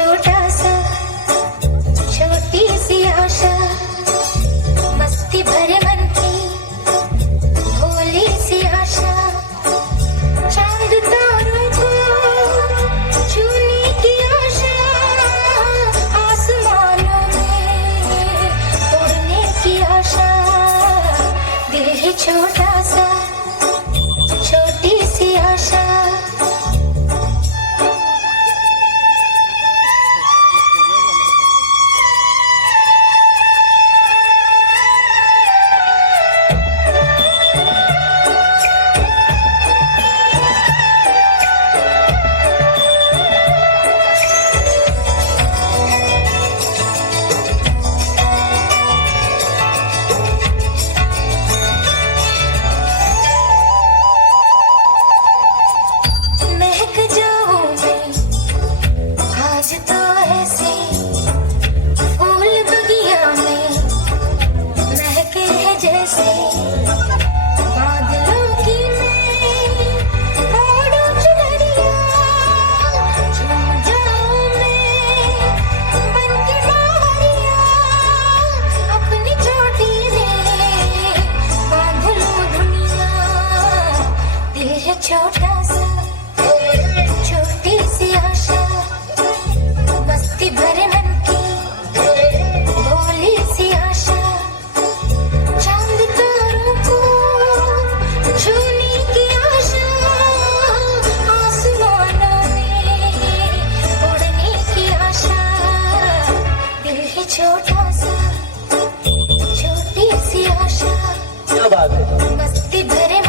छोटा सा छोटी सी आशा मस्ती भरे मन की भोली सी आशा चांद तारों को छूने की आशा आसमानों में उड़ने की आशा दिल है छोटा सा छोटी सी आशा छोटा सा छोटी सी आशा मस्ती भरे मन की भोली सी आशा चांद तारों को छूने की आशा आसमानों में उड़ने की आशा दिल है छोटा सा छोटी सी आशा क्या बात है मस्ती भरे